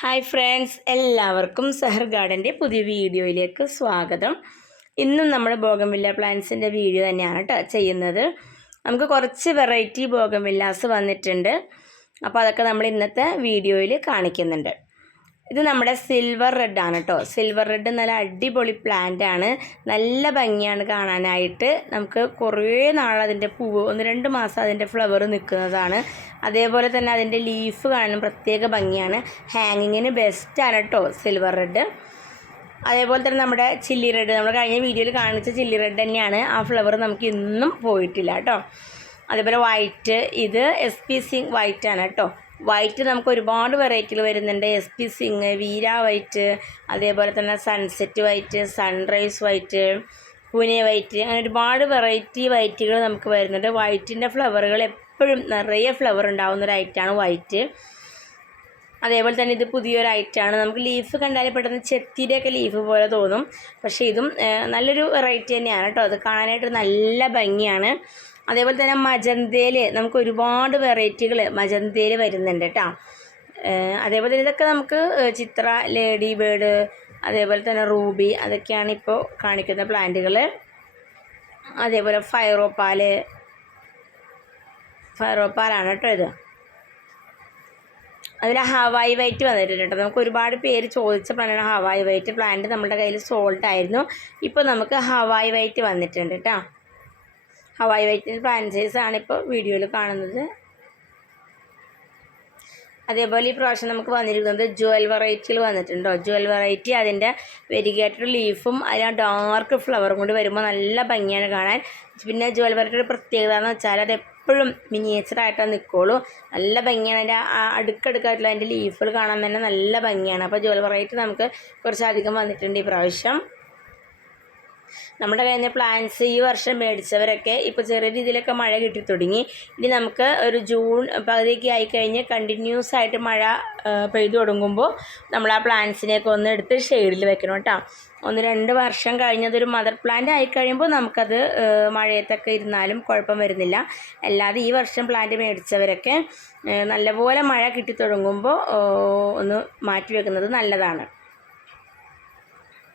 Hi friends, എല്ലാവർക്കും സെഹർ ഗാർഡൻ്റെ പുതിയ വീഡിയോയിലേക്ക് സ്വാഗതം. ഇന്നും നമ്മൾ ബോഗൺവില്ല പ്ലാന്റ്സിൻ്റെ വീഡിയോ തന്നെയാണ് കേട്ടോ ചെയ്യുന്നത്. നമുക്ക് കുറച്ച് വെറൈറ്റി ബോഗൺവില്ലാസ് വന്നിട്ടുണ്ട്. അപ്പോൾ അതൊക്കെ നമ്മൾ ഇന്നത്തെ വീഡിയോയിൽ കാണിക്കുന്നുണ്ട്. ഇത് നമ്മുടെ സിൽവർ റെഡ് ആണ് കേട്ടോ. സിൽവർ റെഡ് നല്ല അടിപൊളി പ്ലാന്റ് ആണ്. നല്ല ഭംഗിയാണ് കാണാനായിട്ട്. നമുക്ക് കുറേ നാൾ അതിൻ്റെ പൂവ് 1-2 മാസം അതിൻ്റെ ഫ്ലവർ നിൽക്കുന്നതാണ്. അതേപോലെ തന്നെ അതിൻ്റെ ലീഫ് കാണാൻ പ്രത്യേക ഭംഗിയാണ്. ഹാങ്ങിങ്ങിന് ബെസ്റ്റാണ് കേട്ടോ സിൽവർ റെഡ്. അതേപോലെ തന്നെ നമ്മുടെ ചില്ലി റെഡ്, നമ്മൾ കഴിഞ്ഞ വീഡിയോയിൽ കാണിച്ച ചില്ലി റെഡ് തന്നെയാണ്. ആ ഫ്ലവർ നമുക്ക് ഇന്നും പോയിട്ടില്ല കേട്ടോ. അതേപോലെ വൈറ്റ്, ഇത് SP സിങ് വൈറ്റ് ആണ് കേട്ടോ. വൈറ്റ് നമുക്ക് ഒരുപാട് വെറൈറ്റികൾ വരുന്നുണ്ട്. SP സിങ്, വീര വൈറ്റ്, അതേപോലെ തന്നെ sunset white, sunrise white, Pune white, അങ്ങനെ ഒരുപാട് വെറൈറ്റി വൈറ്റുകൾ നമുക്ക് വരുന്നുണ്ട്. വൈറ്റിൻ്റെ ഫ്ലവറുകൾ എപ്പോഴും നിറയെ ഫ്ലവർ ഉണ്ടാകുന്നൊരു ഐറ്റാണ് വൈറ്റ്. അതേപോലെ തന്നെ ഇത് പുതിയൊരു ഐറ്റാണ്. നമുക്ക് ലീഫ് കണ്ടാൽ പെട്ടെന്ന് ചെത്തിയുടെയൊക്കെ ലീഫ് പോലെ തോന്നും. പക്ഷേ ഇതും നല്ലൊരു വെറൈറ്റി തന്നെയാണ് കേട്ടോ. അത് കാണാനായിട്ട് നല്ല ഭംഗിയാണ്. അതേപോലെ തന്നെ മജന്തയിൽ നമുക്ക് ഒരുപാട് വെറൈറ്റികൾ മജന്തയിൽ വരുന്നുണ്ട് കേട്ടോ. അതേപോലെ തന്നെ ഇതൊക്കെ നമുക്ക് ചിത്ര, ലേഡി ബേർഡ്, അതേപോലെ തന്നെ റൂബി, അതൊക്കെയാണ് ഇപ്പോൾ കാണിക്കുന്ന പ്ലാന്റുകൾ. അതേപോലെ ഫൈറോപ്പാലാണ് കേട്ടോ ഇത്. അതിൽ ഹവായി വൈറ്റ് വന്നിട്ടുണ്ട് കേട്ടോ. നമുക്ക് ഒരുപാട് പേര് ചോദിച്ച പ്ലാന്റാണ് ഹവായി വൈറ്റ്. പ്ലാന്റ് നമ്മുടെ കയ്യിൽ സോൾഡ് ആയിരുന്നു. ഇപ്പോൾ നമുക്ക് ഹവായി വൈറ്റ് വന്നിട്ടുണ്ട് കേട്ടോ. ഹവായി വൈറ്റിൻ്റെ പ്ലാന്റ് സൈസാണ് ഇപ്പോൾ വീഡിയോയിൽ കാണുന്നത്. അതേപോലെ ഈ പ്രാവശ്യം നമുക്ക് വന്നിരിക്കുന്നത് ജുവൽ വെറൈറ്റികൾ വന്നിട്ടുണ്ടോ. ജുവൽ വെറൈറ്റി അതിൻ്റെ വെരിഗേറ്റഡ് ലീഫും അതിന് ഡാർക്ക് ഫ്ലവറും കൊണ്ട് വരുമ്പോൾ നല്ല ഭംഗിയാണ് കാണാൻ. പിന്നെ ജുവൽ വെറൈറ്റിയുടെ പ്രത്യേകത എന്ന് വെച്ചാൽ അത് എപ്പോഴും മിനിയേച്ചറായിട്ടാണ് നിൽക്കുള്ളൂ. നല്ല ഭംഗിയാണ്. അതിൻ്റെ അടുക്കടുക്കായിട്ടുള്ള അതിൻ്റെ ലീഫുകൾ കാണാൻ തന്നെ നല്ല ഭംഗിയാണ്. അപ്പോൾ ജുവൽ വെറൈറ്റി നമുക്ക് കുറച്ചധികം വന്നിട്ടുണ്ട് ഈ പ്രാവശ്യം. നമ്മുടെ കഴിഞ്ഞ പ്ലാന്റ്സ് ഈ വർഷം മേടിച്ചവരൊക്കെ ഇപ്പോൾ ചെറിയ രീതിയിലൊക്കെ മഴ കിട്ടി തുടങ്ങി. ഇനി നമുക്ക് ഒരു ജൂൺ പകുതിയൊക്കെ ആയിക്കഴിഞ്ഞ് കണ്ടിന്യൂസ് ആയിട്ട് മഴ പെയ്തു തുടങ്ങുമ്പോൾ നമ്മൾ ആ പ്ലാന്റ്സിനെയൊക്കെ ഒന്ന് എടുത്ത് ഷെയ്ഡിൽ വെക്കണം കേട്ടോ. 1-2 വർഷം കഴിഞ്ഞതൊരു മദർ പ്ലാന്റ് ആയിക്കഴിയുമ്പോൾ നമുക്കത് മഴയത്തൊക്കെ ഇരുന്നാലും കുഴപ്പം വരുന്നില്ല. അല്ലാതെ ഈ വർഷം പ്ലാന്റ് മേടിച്ചവരൊക്കെ നല്ലപോലെ മഴ കിട്ടി തുടങ്ങുമ്പോൾ ഒന്ന് മാറ്റി വെക്കുന്നത് നല്ലതാണ്.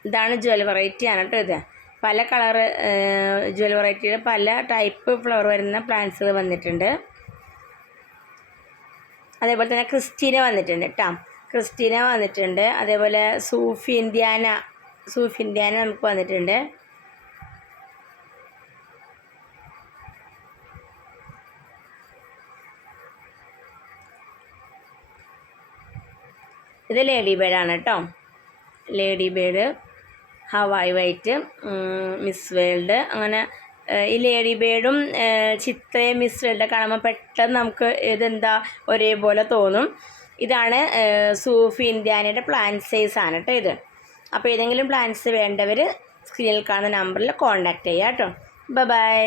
ഇതാണ് ജുവൽ വെറൈറ്റിയാണ് കേട്ടോ. ഇത് പല കളറ് ജുവൽ വെറൈറ്റിയിൽ പല ടൈപ്പ് ഫ്ലവർ വരുന്ന പ്ലാന്റ്സുകൾ വന്നിട്ടുണ്ട്. അതേപോലെ തന്നെ ക്രിസ്റ്റീന വന്നിട്ടുണ്ട് കേട്ടോ. ക്രിസ്റ്റീന വന്നിട്ടുണ്ട്. അതേപോലെ സൂഫി ഇന്ത്യാന നമുക്ക് വന്നിട്ടുണ്ട്. ഇത് ലേഡി ബേർഡാണ് കേട്ടോ. Lady bird, Hawaii white, miss world, അങ്ങനെ ഈ ലേഡി ബേർഡും ചിത്രയും മിസ് വേൾഡ് കാണുമ്പോൾ പെട്ടെന്ന് നമുക്ക് ഇതെന്താ ഒരേപോലെ തോന്നും. ഇതാണ് സൂഫി ഇന്ത്യാനയുടെ പ്ലാന്റ് സൈസാണ് കേട്ടോ ഇത്. അപ്പോൾ ഏതെങ്കിലും പ്ലാന്റ്സ് വേണ്ടവർ സ്ക്രീനിൽ കാണുന്ന നമ്പറിൽ കോൺടാക്റ്റ് ചെയ്യുക കേട്ടോ. ബൈ.